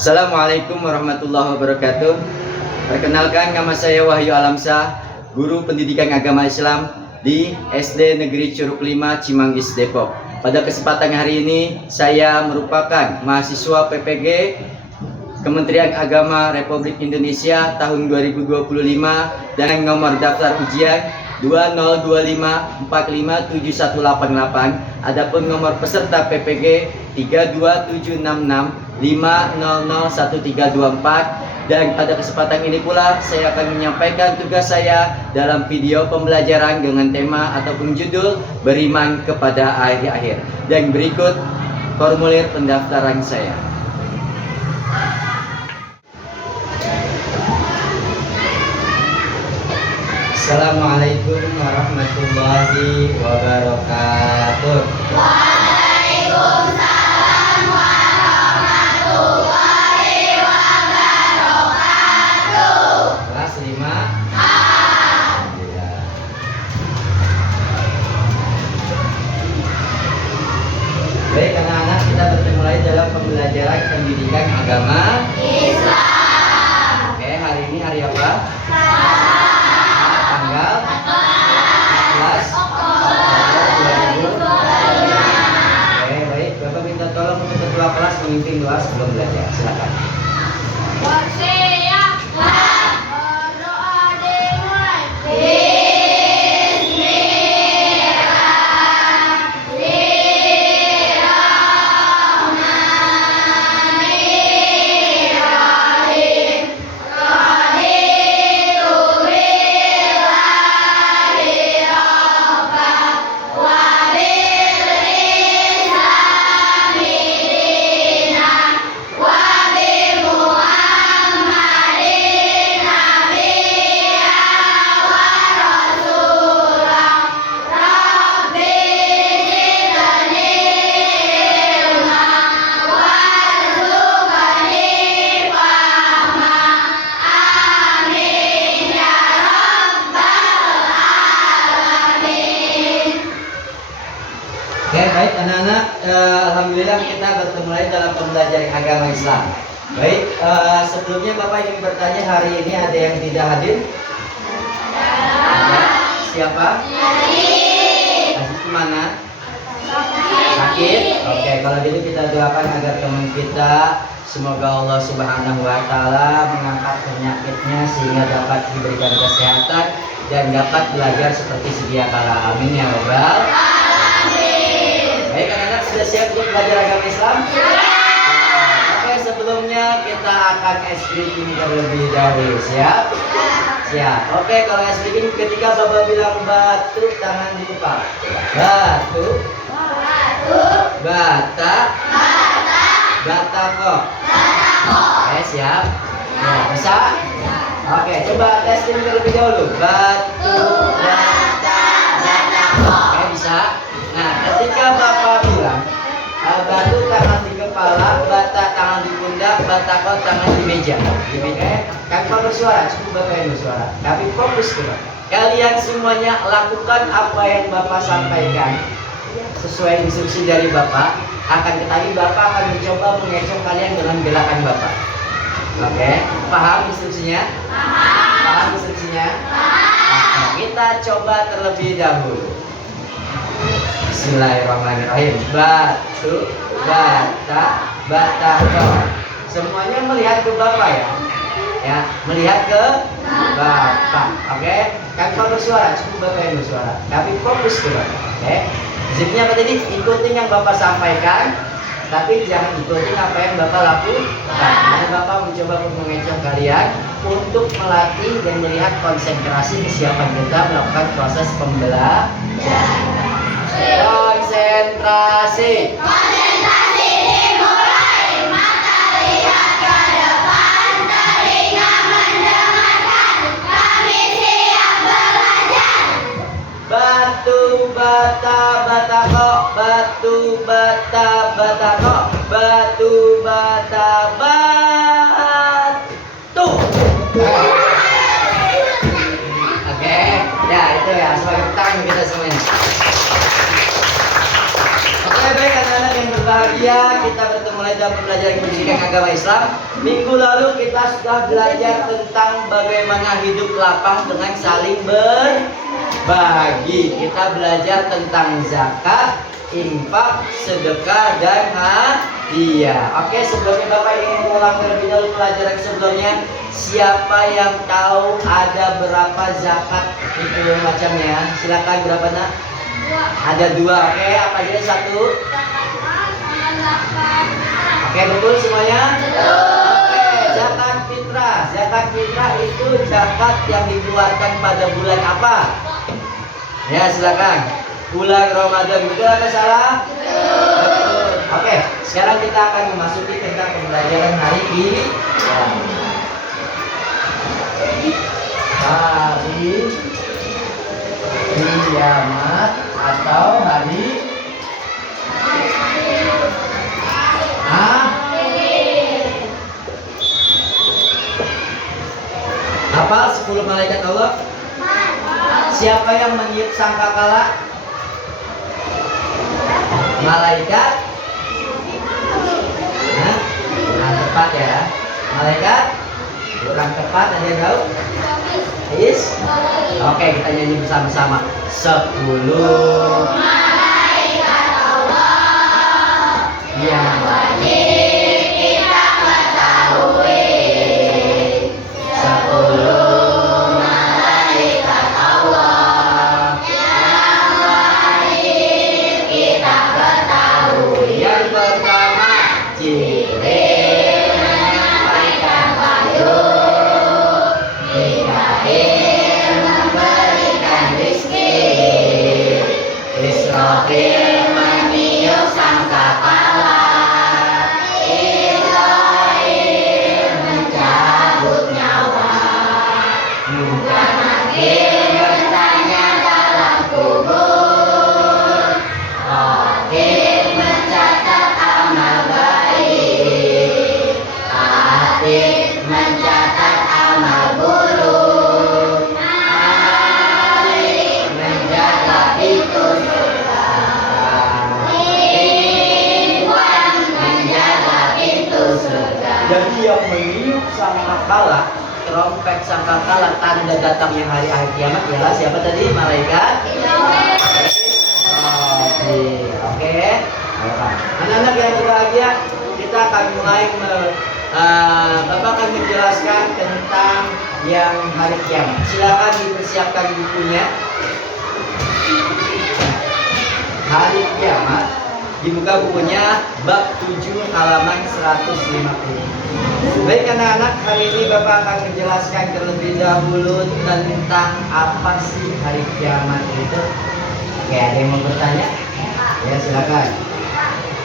Assalamualaikum warahmatullahi wabarakatuh. Perkenalkan, nama saya Wahyu Alamsyah, guru pendidikan agama Islam di SD Negeri Curug 5 Cimanggis, Depok. Pada kesempatan hari ini, saya merupakan mahasiswa PPG Kementerian Agama Republik Indonesia tahun 2025 dengan nomor daftar ujian 2025457188. Adapun nomor peserta PPG 32766500134. Dan pada kesempatan ini pula saya akan menyampaikan tugas saya dalam video pembelajaran dengan tema ataupun judul beriman kepada akhir. Dan berikut formulir pendaftaran saya. Assalamualaikum warahmatullahi wabarakatuh. Waalaikumsalam warahmatullahi wabarakatuh. Kelas 5. Alhamdulillah. Baik anak-anak, kita bertemu lagi dalam pembelajaran pendidikan agama Islam. Oke, hari ini hari apa? Tanggal 14 Oktober 2025. Oke, baik. Bapak minta tolong untuk ketua kelas memimpin doa sebelum belajar. Silakan. Berdoa dimulai. Bismillahirrahmanirrahim. Raditu billahi rabban wa bil islami dinan wa bi Muhammadin nabiyyan wa rasulan. Rabbi zidni ilma warzuqni fahma. Amin ya rabbal alamin. Oke, baik anak-anak. Alhamdulillah kita bertemu lagi dalam pembelajaran agama Islam. Baik, sebelumnya Bapak ingin bertanya, hari ini ada yang tidak hadir? Ada. Siapa? Aziz kemana? Sakit? Oke, kalau gitu kita doakan agar teman kita semoga Allah Subhanahu wa Ta'ala mengangkat penyakitnya sehingga dapat diberikan kesehatan dan dapat belajar seperti sedia kala. Amin ya Rabbal. Baik anak-anak, sudah siap untuk belajar agama Islam? Oke, sebelumnya kita akan speaking terlebih dahulu. Siap? Siap. Oke, kalau speaking ketika Bapak bilang batu, tangan di kepala. Batu, bata, batako. Oke, siap? Ya, bisa? Oke, coba testing terlebih dahulu. Batu, bata, batako. Oke, bisa? Nah, ketika Bapak bilang batu tangan di kepala, bata tangan di pundak, batako tangan di meja. Di meja tanpa bersuara, cukup Bapak yang bersuara. Tapi fokus coba. Kalian semuanya lakukan apa yang Bapak sampaikan sesuai instruksi dari Bapak. Akan tetapi Bapak akan mencoba mengecoh kalian dengan gerakan Bapak. Oke, paham instruksinya? Paham instruksinya? Oke, kita coba terlebih dahulu. Bismillahirrahmanirrahim. Batu, bata, batako. Semuanya melihat ke Bapak ya. Ya, melihat ke Bapak. Oke, tanpa bersuara, cukup Bapak yang bersuara. Tapi fokus ke Bapak. Oke. Zipnya apa tadi? Ikutin yang Bapak sampaikan, tapi jangan ikutin apa yang Bapak lakukan. Karena Bapak mencoba mengecoh kalian untuk melatih dan melihat konsentrasi kesiapan kita melakukan proses pembelajaran. Konsentrasi. Konsentrasi dimulai. Mata lihat ke depan, telinga mendengarkan. Kami siap belajar. Batu bata batako, batu bata batako, batu bata batu. Oke, ya itu ya sebagai tangan kita semuanya. Oke, baik anak-anak yang berbahagia, kita bertemu lagi mulai dalam pembelajaran pendidikan agama Islam. Minggu lalu kita sudah belajar tentang bagaimana hidup lapang dengan saling berbagi. Kita belajar tentang zakat, infak, sedekah, dan hadiah. Oke, sebelumnya Bapak ingin mengulang terlebih dahulu pelajaran sebelumnya. Siapa yang tahu ada berapa zakat itu macamnya? Silakan, berapa nak? Ada 2. Oke, apa aja? 1. Oke, betul semuanya? Oke, zakat fitrah. Zakat fitrah itu zakat yang dikeluarkan pada bulan apa? Ya, silakan. Bulan Ramadan, betul atau salah? Betul. Oke, sekarang kita akan memasuki tentang pembelajaran hari ini. Hari kiamat atau hari apa 10 malaikat Allah? Siapa yang meniup sangkakala? Malaikat? Nah, tepat ya. Malaikat? Kurang tepat, ada yang tahu? Is? Oke, kita nyanyi bersama-sama. 10 Malaikat Allah yang wajib kita ketahui. 10 malaikat Allah yang wajib kita ketahui. yang pertama, Jibril Menyampaikan wahyu, Mikail memberikan rizki, Israfil meniup sangkakala, Israil mencabut nyawa, Munkar Nakir bertanya dalam kubur, Raqib mencatat amal baik, Atid mencatat amal buruk, Malik menjaga pintu surga, Ridwan menjaga pintu surga. Jadi yang meniup sangkakala, trompet sangkakala, tanda datangnya hari akhir kiamat ialah siapa tadi? Malaikat. Oke. Anak-anak yang berbahagia, kita akan mulai Bapak akan menjelaskan tentang yang hari kiamat. Silakan dipersiapkan bukunya. Hari kiamat, dibuka bukunya bab 7 halaman 150. Baik anak-anak, hari ini Bapak akan menjelaskan terlebih dahulu tentang apa sih hari kiamat itu. Oke, ada yang mau bertanya? Ya, silakan.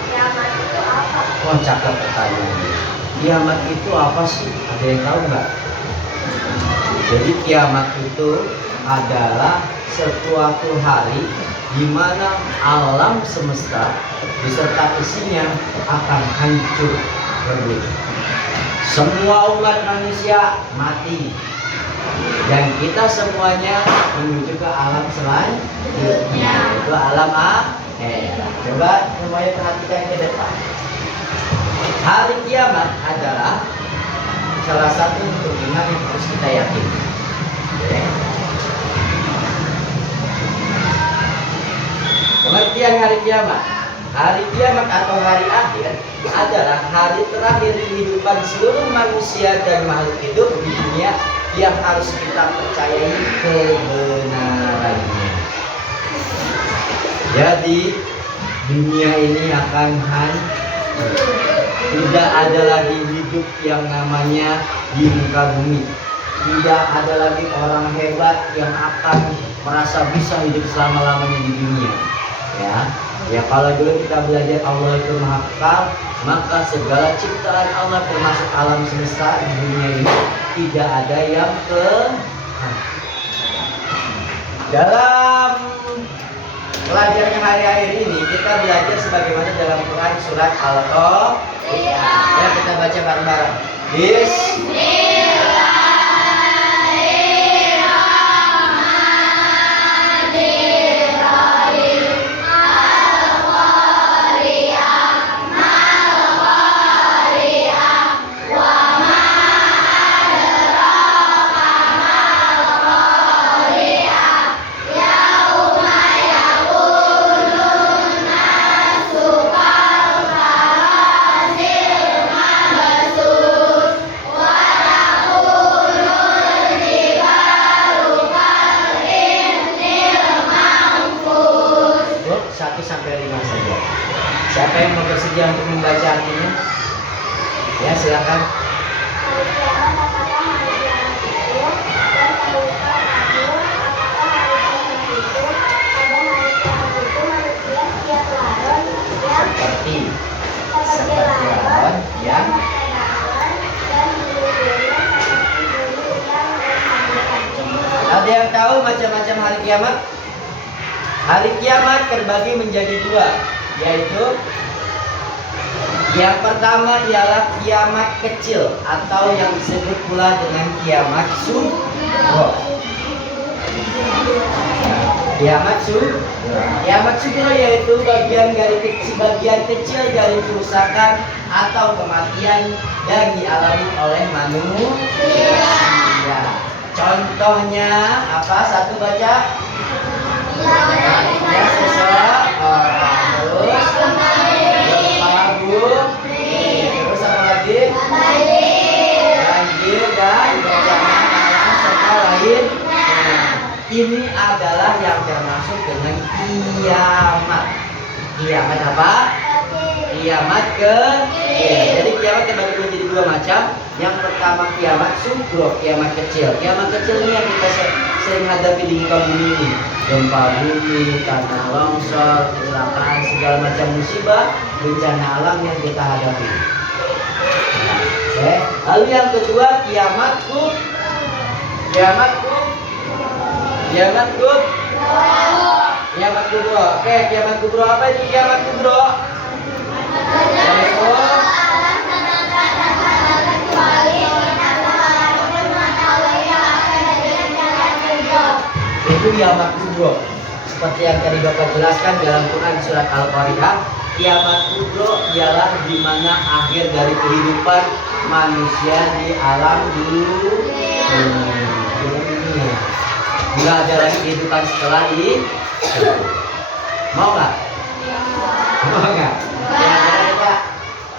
Kiamat itu apa? Oh, cakep pertanyaannya. Kiamat itu apa sih? Ada yang tahu nggak? Jadi kiamat itu adalah suatu hari di mana alam semesta beserta isinya akan hancur lebur. Semua umat manusia mati dan kita semuanya menuju ke alam selanjutnya, yaitu alam akhirat. Coba semuanya perhatikan ke depan. Hari kiamat adalah salah satu iman yang harus kita yakini. Pengertian hari kiamat. Hari kiamat atau hari akhir adalah hari terakhir kehidupan seluruh manusia dan makhluk hidup di dunia yang harus kita percayai kebenarannya. Jadi dunia ini akan hancur. Tidak ada lagi hidup yang namanya di muka bumi. Tidak ada lagi orang hebat yang akan merasa bisa hidup selama-lamanya di dunia. Ya kalau dulu kita belajar Allah itu Maha Kekal, maka segala ciptaan Allah termasuk alam semesta di dunia ini tidak ada yang dalam pelajaran hari-hari ini kita belajar sebagaimana dalam Quran surat Al-Qaf. Ya, kita baca bareng-bareng. Bismillahirrahmanirrahim. Ya, silakan. Hari kiamat apakah hari kiamat itu? Dan tahukah kamu apakah hari kiamat itu? Pada hari kiamat itu manusia siap laron yang Seperti seperti laron yang makan dan bulu-bulunya seperti bulu yang berhamburan. ada yang tahu macam-macam hari kiamat? Hari kiamat terbagi menjadi dua, yaitu yang pertama ialah kiamat kecil atau yang disebut pula dengan kiamat sugro. Kiamat sugro yaitu bagian kecil dari kerusakan atau kematian yang dialami oleh manusia. Contohnya apa? Satu baca. Ya, seseorang terus gempa bumi, terus apa lagi? Banjir dan bencana alam serta lain. Nah, ini adalah yang termasuk dengan kiamat. Kiamat apa? Kiamat jadi kiamat terbagi menjadi dua macam. Yang pertama kiamat sugro, kiamat kecil. Kiamat kecil ini yang kita sering hadapi di muka bumi ini. Gempa bumi, tanah longsor, kecelakaan, segala macam musibah, bencana alam yang kita hadapi. Lalu yang kedua kiamat kubro. Kiamat kubro. Oke, kiamat kubro apa itu kiamat kubro? Itu kiamat kubro. Seperti yang tadi Bapak jelaskan dalam Quran surat Al-Qari'ah, kiamat kubro ialah di mana akhir dari kehidupan manusia di alam dunia. Nggak ada lagi kehidupan setelah ini. Mau nggak? Mau nggak?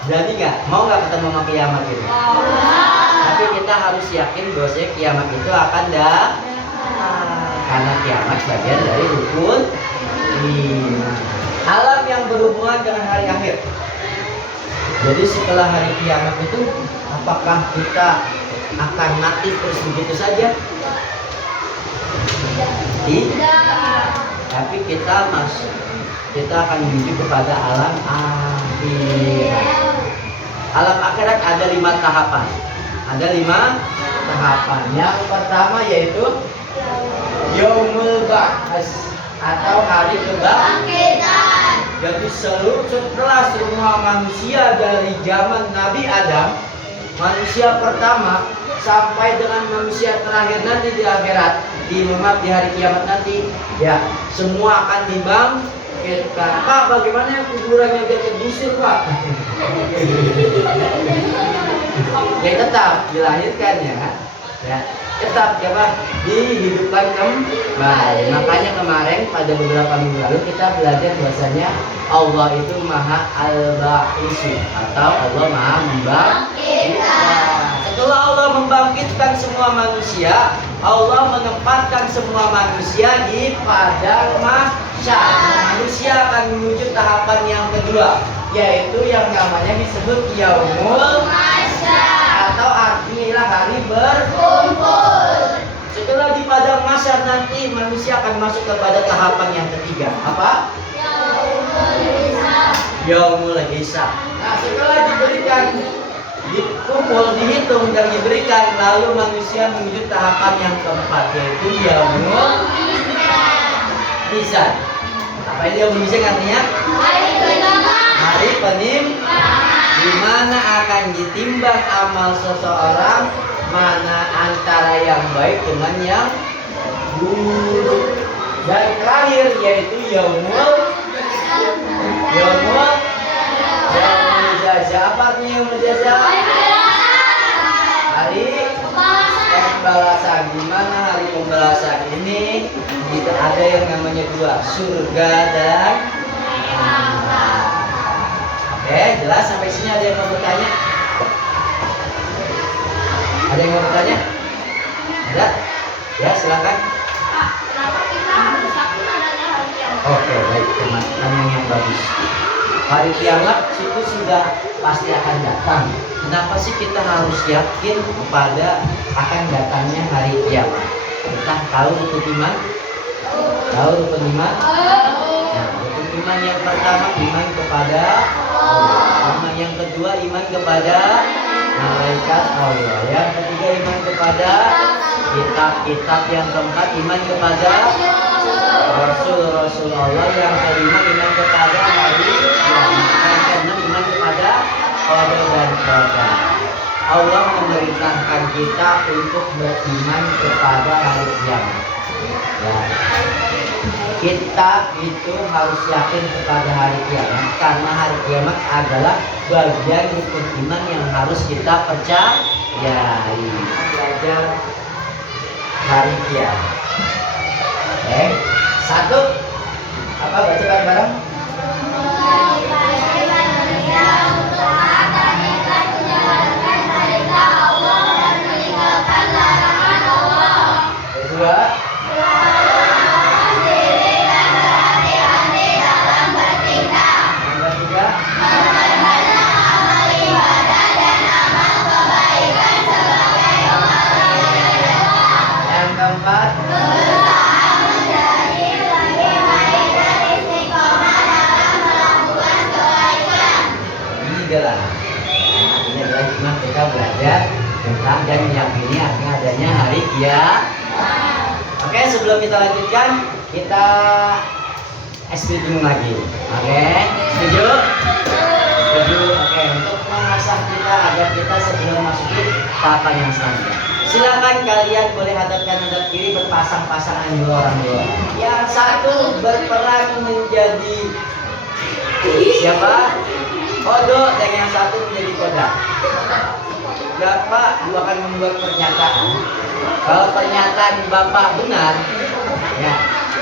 Jadi nggak? Mau nggak ketemu sama kiamat itu? Tapi kita harus yakin bahwa kiamat itu akan datang. Karena kiamat bagian dari rukun alam yang berhubungan dengan hari akhir. Jadi setelah hari kiamat itu, apakah kita akan mati terus begitu saja? Tidak. Tapi kita akan menuju kepada alam akhirat. Alam akhirat ada 5 tahapan. Yang pertama yaitu Yaumul Ba'ats atau hari kebangkitan. Jadi setelah semua manusia dari zaman Nabi Adam, manusia pertama sampai dengan manusia terakhir nanti di akhirat, di hari kiamat nanti, ya semua akan dibangkitkan. Pak, bagaimana yang kuburannya dia busur, Pak? Ya tetap dilahirkan ya tetap dihidupkan kembali. Makanya kemarin pada beberapa minggu lalu kita belajar bahwasanya Allah itu Maha Al-Ba'isu atau Allah Maha membangkitkan. Setelah Allah membangkitkan semua manusia, Allah menempatkan semua manusia di padang mahsyar. Manusia akan menuju tahapan yang kedua, yaitu yang namanya disebut Yaumul Mahsyar atau artinya hari berkumpul. Setelah di padang mahsyar nanti manusia akan masuk kepada tahapan yang ketiga. Apa? Yaumul Hisab. Nah, setelah diberikan dikumpul, dihitung dan diberikan, lalu manusia menuju tahapan yang keempat, yaitu Yaumul Mizan. Apa itu Yaumul Mizan artinya? Hari penimbangan, di mana akan ditimbang amal seseorang, mana antara yang baik dengan yang buruk. Dan terakhir yaitu Yaumul Jaza. Apa artinya Yaumul Jaza? Hari pembalasan. Di mana hari pembalasan ini kita ada yang namanya 2, surga dan neraka. Oke, jelas sampai sini. Ada yang mau bertanya? Ada yang mau bertanya? Ada? Ya, silakan. Kenapa kita harus takut adanya hari kiamat? Oke, baik, pertanyaan yang bagus. hari kiamat itu sudah pasti akan datang. Kenapa sih kita harus yakin kepada akan datangnya hari kiamat? Kita tahu rukun iman? Tahu rukun iman? Nah, rukun iman yang pertama iman kepada Allah. Iman yang kedua iman kepada malaikat Allah. Yang ketiga iman kepada kitab-kitab. Yang keempat iman kepada Rasul Allah. Yang kelima iman kepada hari kiamat. Yang keenam iman kepada qada dan qadar. Allah memerintahkan kita untuk beriman kepada hari kiamat. Ya. Kita itu harus yakin kepada hari kiamat karena hari kiamat adalah bagian rukun iman yang harus kita percayai. Belajar hari kiamat. Oke, satu apa baca bareng-bareng? Kedua, yang keempat, ini adalah hikmah kita belajar tentang dan meyakini akan adanya hari kiamat. Oke, sebelum kita lanjutkan, kita explain lagi. Oke, setuju? Setuju. Oke, untuk mengasah kita agar kita sebelum masukin tahapan yang selanjutnya. Silakan kalian boleh hadapkan hadap kiri berpasang-pasangan dua orang. Yang satu berperan menjadi siapa? Kodok, dan yang satu menjadi kodak. Bapak akan membuat pernyataan. Kalau pernyataan Bapak benar, ya,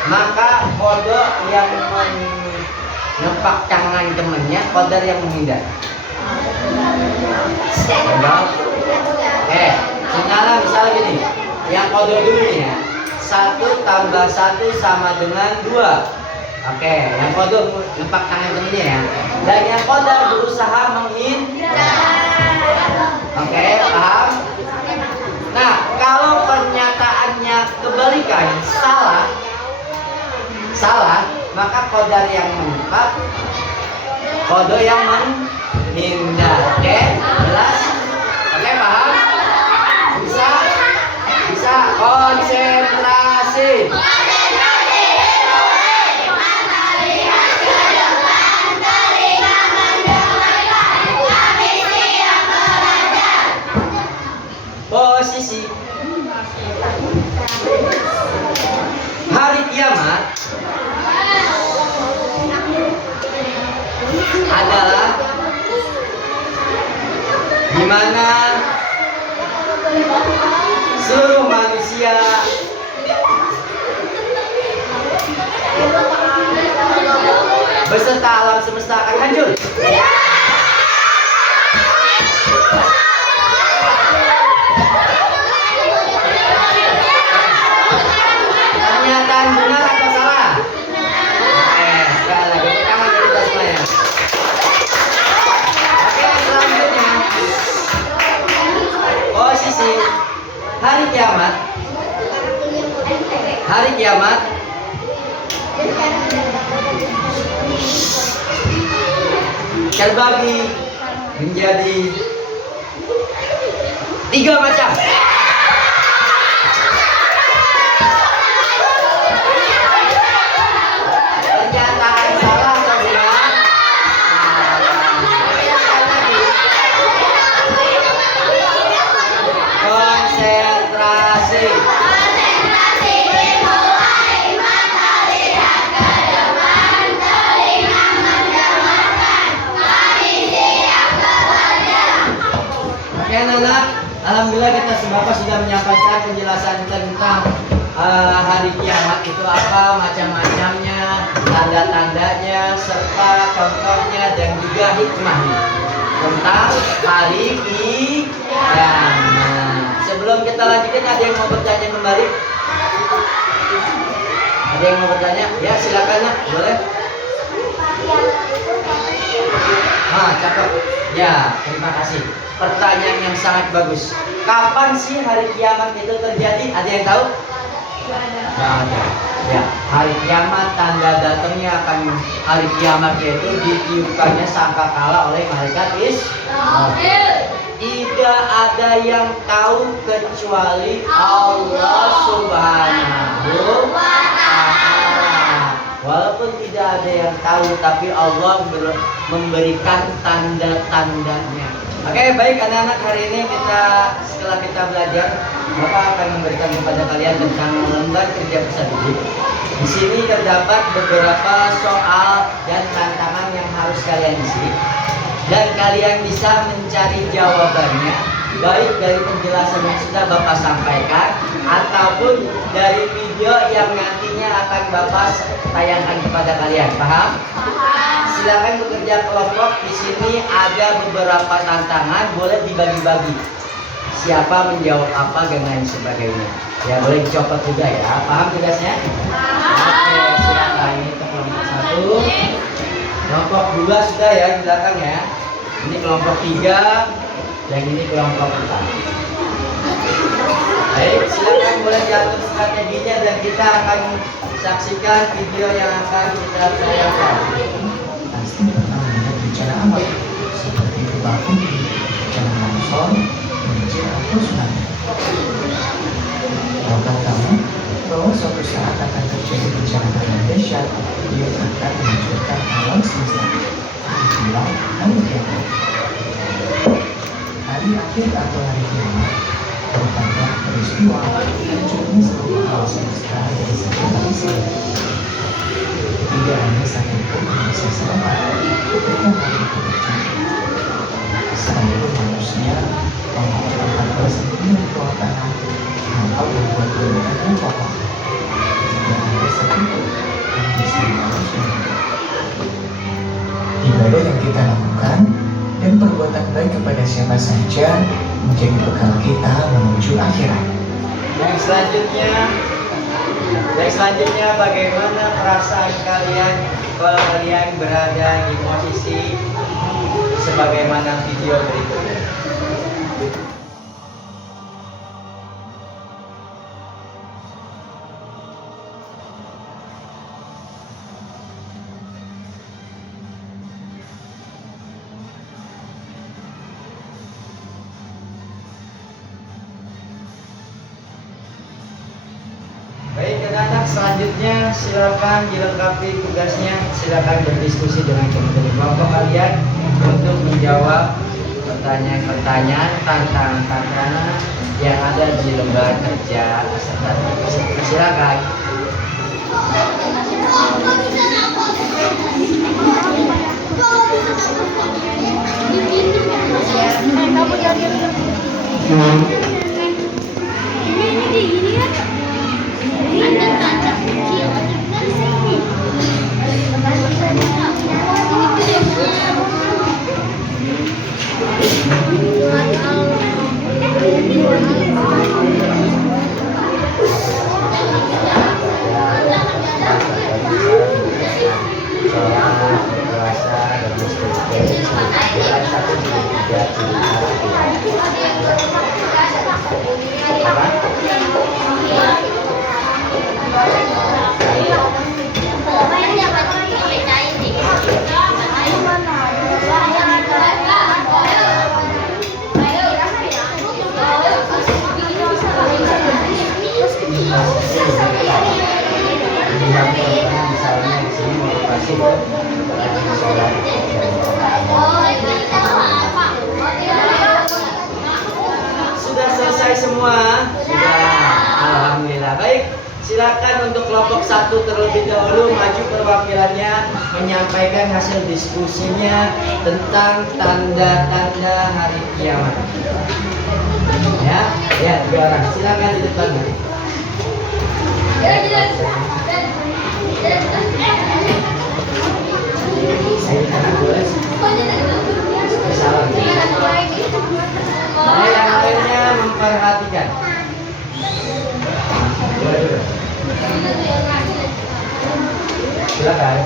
maka kodok yang menyepak tangan temannya, kodar yang menghindar. Sekarang misalnya gini, yang kodok dulu nih ya, 1 tambah 1 sama dengan 2. Oke, yang kodok nyepak tangan temannya ya, dan yang kodar berusaha menghindar. Oke, paham? Nah, kalau pernyataannya kebalikan, salah, maka kodar yang menyepak, kodok yang menghindar. Oke, jelas? Oke, paham? Bisa konsentrasi. Posisi hari kiamat adalah di mana seluruh manusia beserta alam semesta akan hancur. Pernyataan benar atau salah? Sekali lagi pertama kita semuanya. Oke, selanjutnya posisi hari kiamat terbagi menjadi 3 macam. Pernyataan salah atau benar? Konsentrasi. Oke, anak-anak, alhamdulillah kita semua sudah menyampaikan penjelasan tentang hari kiamat itu apa, macam-macamnya, tanda-tandanya, serta contohnya dan juga hikmahnya tentang hari kiamat. Sebelum kita lanjutkan, ada yang mau bertanya kembali? Ada yang mau bertanya? Ya, silakan, nak. Boleh. Nah, cakep. Ya, terima kasih. Pertanyaan yang sangat bagus. Kapan sih hari kiamat itu terjadi? Ada yang tahu? Nggak ada. Ya, hari kiamat, tanda datangnya akan hari kiamat yaitu ditiupkannya sangkakala oleh malaikat Israfil. Tidak ada yang tahu kecuali Allah Subhanahu wa Ta'ala. Walaupun tidak ada yang tahu, tapi Allah memberikan tanda-tandanya. Oke, baik anak-anak, hari ini setelah kita belajar, Bapak akan memberikan kepada kalian tentang lembar kerja peserta didik. Di sini terdapat beberapa soal dan tantangan yang harus kalian isi, dan kalian bisa mencari jawabannya baik dari penjelasan yang sudah Bapak sampaikan ataupun dari video yang nantinya akan Bapak tayangkan kepada kalian. Paham? Silakan bekerja kelompok. Di sini ada beberapa tantangan, boleh dibagi-bagi. Siapa menjawab apa dan lain sebagainya. Ya, boleh dicopot juga ya. Paham tugasnya? Oke, silakan. Ini ke kelompok 1. Kelompok 2 sudah ya di belakang ya. Ini kelompok 3 dan ini kelompok 4. Baik, silakan boleh diatur strateginya dan kita akan saksikan video yang akan kita tayangkan. Pasti pertama bicara apa? Seperti kebakun, jangan longsor, banjir atau tsunami. Tahukah kamu bahwa suatu saat akan terjadi bencana yang dahsyat yang akan menghancurkan alam semesta? Dibilang hari kiamat. Hari akhir atau hari kiamat merupakan peristiwa hancurnya seluruh alam semesta dari satu kali saja. Tidak hanya satu pun yang bisa selamat ketika hari itu terjadi. Seluruh manusia mengucapkan bersembunyi di bawah tanah atau membuat bangunan yang kokoh. Tidak ada satu pun yang bisa manusia. Ibadah yang kita lakukan dan perbuatan baik kepada siapa saja menjadi bekal kita menuju akhirat. Yang selanjutnya bagaimana perasaan kalian kalau kalian berada di posisi sebagaimana video berikutnya? Baik anak-anak, selanjutnya silakan dilengkapi tugasnya. Silakan berdiskusi dengan teman-teman kelompok kalian untuk menjawab pertanyaan-pertanyaan, tantangan-tantangan yang ada di lembar kerja peserta didik. Silakan. Sudah selesai semua? Sudah. Alhamdulillah. Baik, silakan untuk kelompok 1 terlebih dahulu maju perwakilannya menyampaikan hasil diskusinya tentang tanda-tanda hari kiamat. Ya, 3 orang. Silakan di depan. Nah, yang lainnya memperhatikan. Silakan.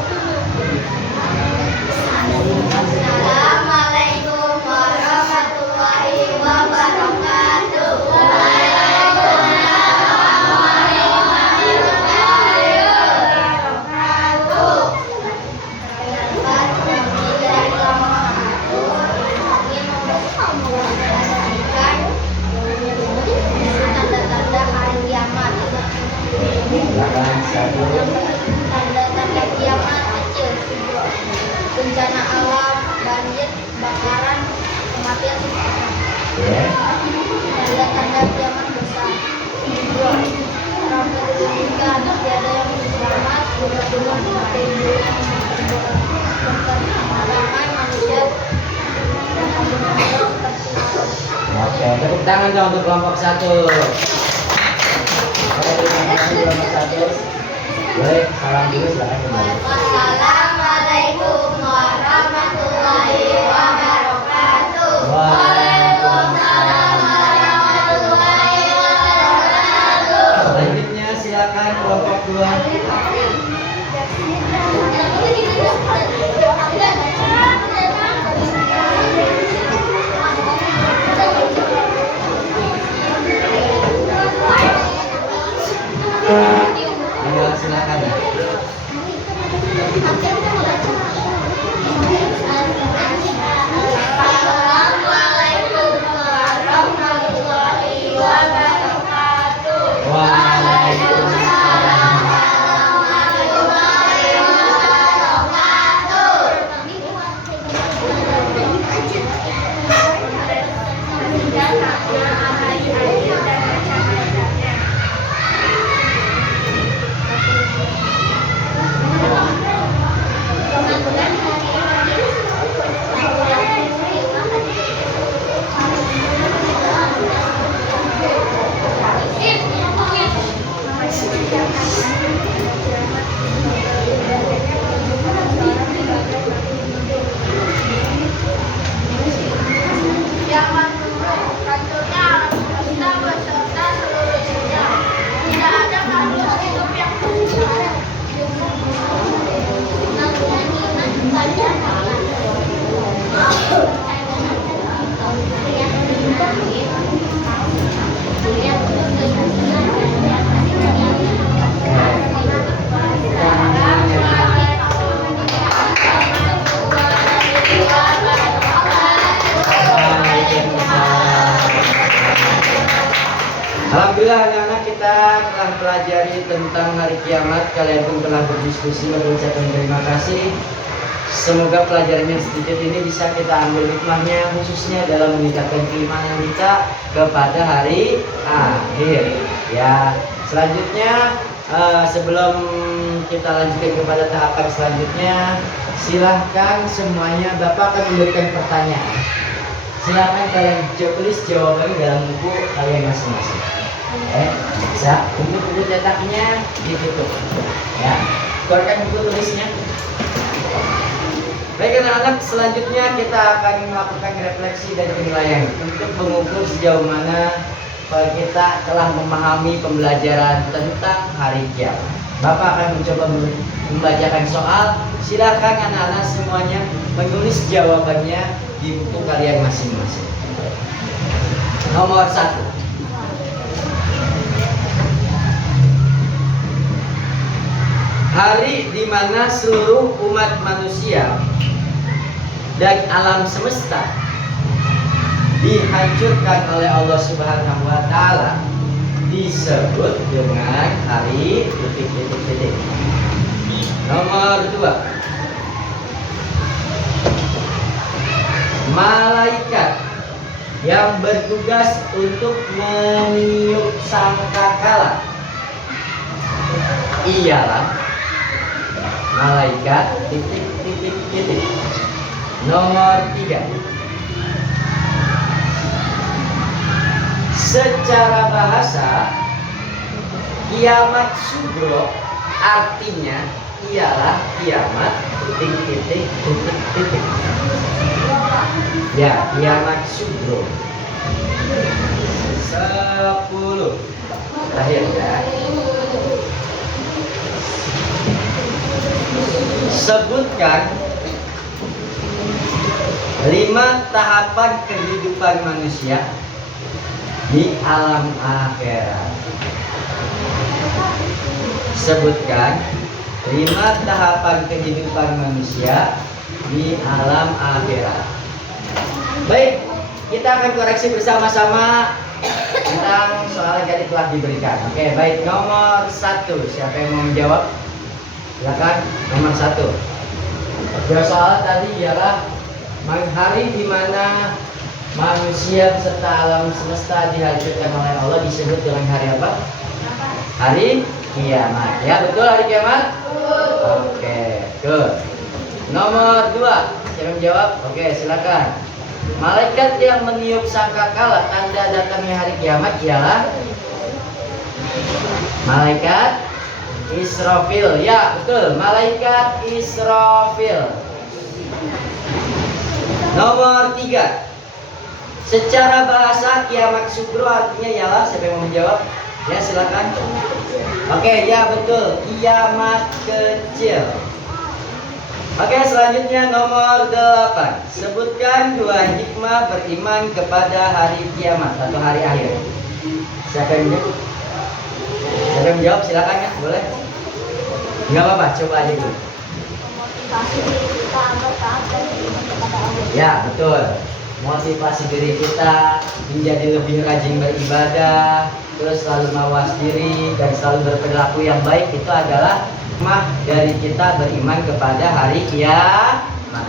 Oke, tepuk tangan dong untuk kelompok 1. Oke, terima kasih kelompok 1. Boleh salam dulu silakan kembali. Wassalamualaikum warahmatullahi wabarakatuh. Waalaikumsalam warahmatullahi wabarakatuh. Selanjutnya silakan kelompok 2. Ayo silakan. Assalamualaikum warahmatullahi wabarakatuh. Waalaikumsalam. warahmatullahi wabarakatuh. Yang menurut kantornya kita beserta seluruh dunia. Tidak ada makhluk hidup yang bersisa. Alhamdulillah anak-anak kita telah pelajari tentang hari kiamat. Kalian pun telah berdiskusi, mengucapkan terima kasih. Semoga pelajaran yang sedikit ini bisa kita ambil hikmahnya, khususnya dalam meningkatkan keimanan kita kepada hari akhir. Ya, selanjutnya sebelum kita lanjutkan kepada tahapan selanjutnya, silahkan semuanya, Bapak akan memberikan pertanyaan. Silahkan kalian tulis jawabannya dalam buku kalian masing-masing. Bisa buku cetaknya ditutup. Ya, keluarkan buku tulisnya. Baik anak-anak, selanjutnya kita akan melakukan refleksi dan penilaian untuk mengukur sejauh mana kita telah memahami pembelajaran tentang hari kiamat. Bapak akan mencoba membacakan soal. Silakan anak-anak semuanya menulis jawabannya di buku kalian masing-masing. Nomor 1. Hari di mana seluruh umat manusia dan alam semesta dihancurkan oleh Allah Subhanahu wa taala disebut dengan hari titik. Nomor 2. Malaikat yang bertugas untuk meniup sangkakala ialah malaikat titik. Nomor 3. Secara bahasa, kiamat sugro artinya ialah kiamat titik. Ya, kiamat sugro. 10. Terakhir ya. Sebutkan 5 tahapan kehidupan manusia di alam akhirat. Sebutkan 5 tahapan kehidupan manusia di alam akhirat. Baik, kita akan koreksi bersama-sama tentang soal yang tadi telah diberikan. Oke, baik, nomor 1. Siapa yang mau menjawab? Silakan, nomor 1. Soal tadi ialah hari di mana manusia beserta alam semesta dihancurkan oleh Allah disebut dengan hari apa? Hari kiamat. Ya, betul hari kiamat? Oke, good. Nomor 2. Siapa menjawab? Oke, silakan. Malaikat yang meniup sangkakala tanda datangnya hari kiamat ialah malaikat Israfil. Ya, betul, malaikat Israfil. Nomor 3. Secara bahasa kiamat sugro artinya ialah, siapa yang mau menjawab? Ya, silakan. Oke, ya betul, kiamat kecil. Oke, selanjutnya nomor 8. Sebutkan 2 hikmah beriman kepada hari kiamat atau hari akhir. Siapa yang menjawab? Siapa yang menjawab? Silakan ya, boleh. Enggak apa-apa, coba aja dulu. Motivasi diri kita agar taat dan beriman kepada Allah. Ya, betul. Motivasi diri kita menjadi lebih rajin beribadah, terus selalu mawas diri dan selalu berperilaku yang baik, itu adalah hikmah dari kita beriman kepada hari kiamat.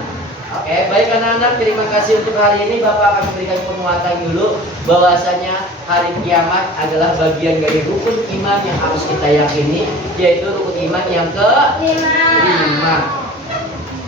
Oke, baik anak-anak, terima kasih untuk hari ini. Bapak akan memberikan penguatan dulu bahwasanya hari kiamat adalah bagian dari rukun iman yang harus kita yakini, yaitu rukun iman yang ke-5.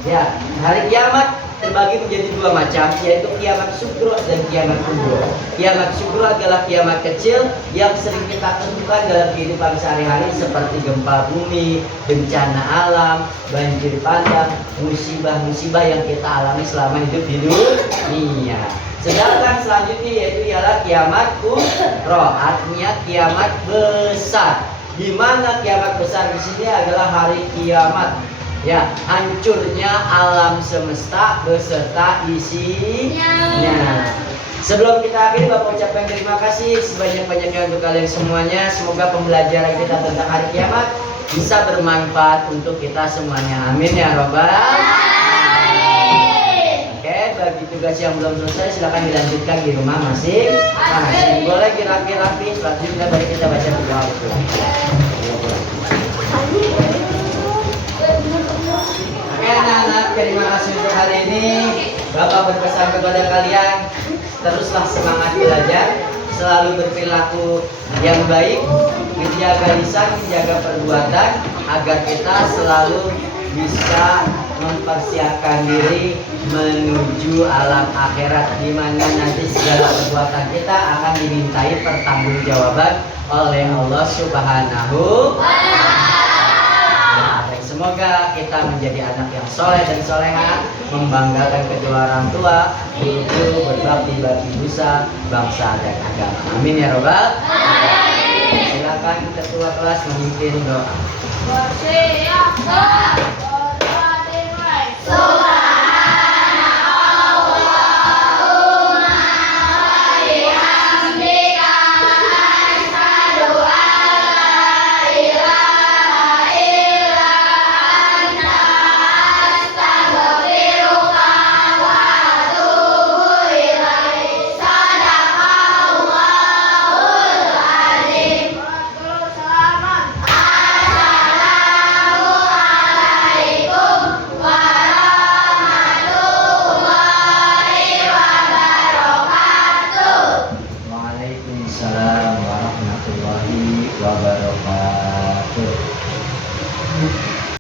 Ya, hari kiamat terbagi menjadi 2 macam, yaitu kiamat sugro dan kiamat kubro. Kiamat sugro adalah kiamat kecil yang sering kita temukan dalam kehidupan sehari-hari seperti gempa bumi, bencana alam, banjir bandang, musibah-musibah yang kita alami selama hidup di dunia. Sedangkan selanjutnya yaitu ialah kiamat kubro, artinya kiamat besar. Di mana kiamat besar di sini adalah hari kiamat. Ya, hancurnya alam semesta beserta isinya. Sebelum kita akhiri, Bapak ucapkan terima kasih sebanyak-banyaknya untuk kalian semuanya. Semoga pembelajaran kita tentang hari kiamat bisa bermanfaat untuk kita semuanya. Amin ya robbal alamin. Oke, bagi tugas yang belum selesai silakan dilanjutkan di rumah masing-masing. Boleh rapi-rapi. Selanjutnya mari kita baca doa betul. Oke anak-anak, terima kasih untuk hari ini. Bapak berpesan kepada kalian, teruslah semangat belajar, selalu berperilaku yang baik, menjaga lisan, menjaga perbuatan, agar kita selalu bisa mempersiapkan diri menuju alam akhirat, di mana nanti segala perbuatan kita akan dimintai pertanggungjawaban oleh Allah Subhanahu wa Ta'ala. Semoga kita menjadi anak yang soleh dan soleha, membanggakan kedua orang tua, guru, berbakti bagi nusa, bangsa dan agama. Amin ya robbal alamin. Silakan ketua kelas memimpin doa.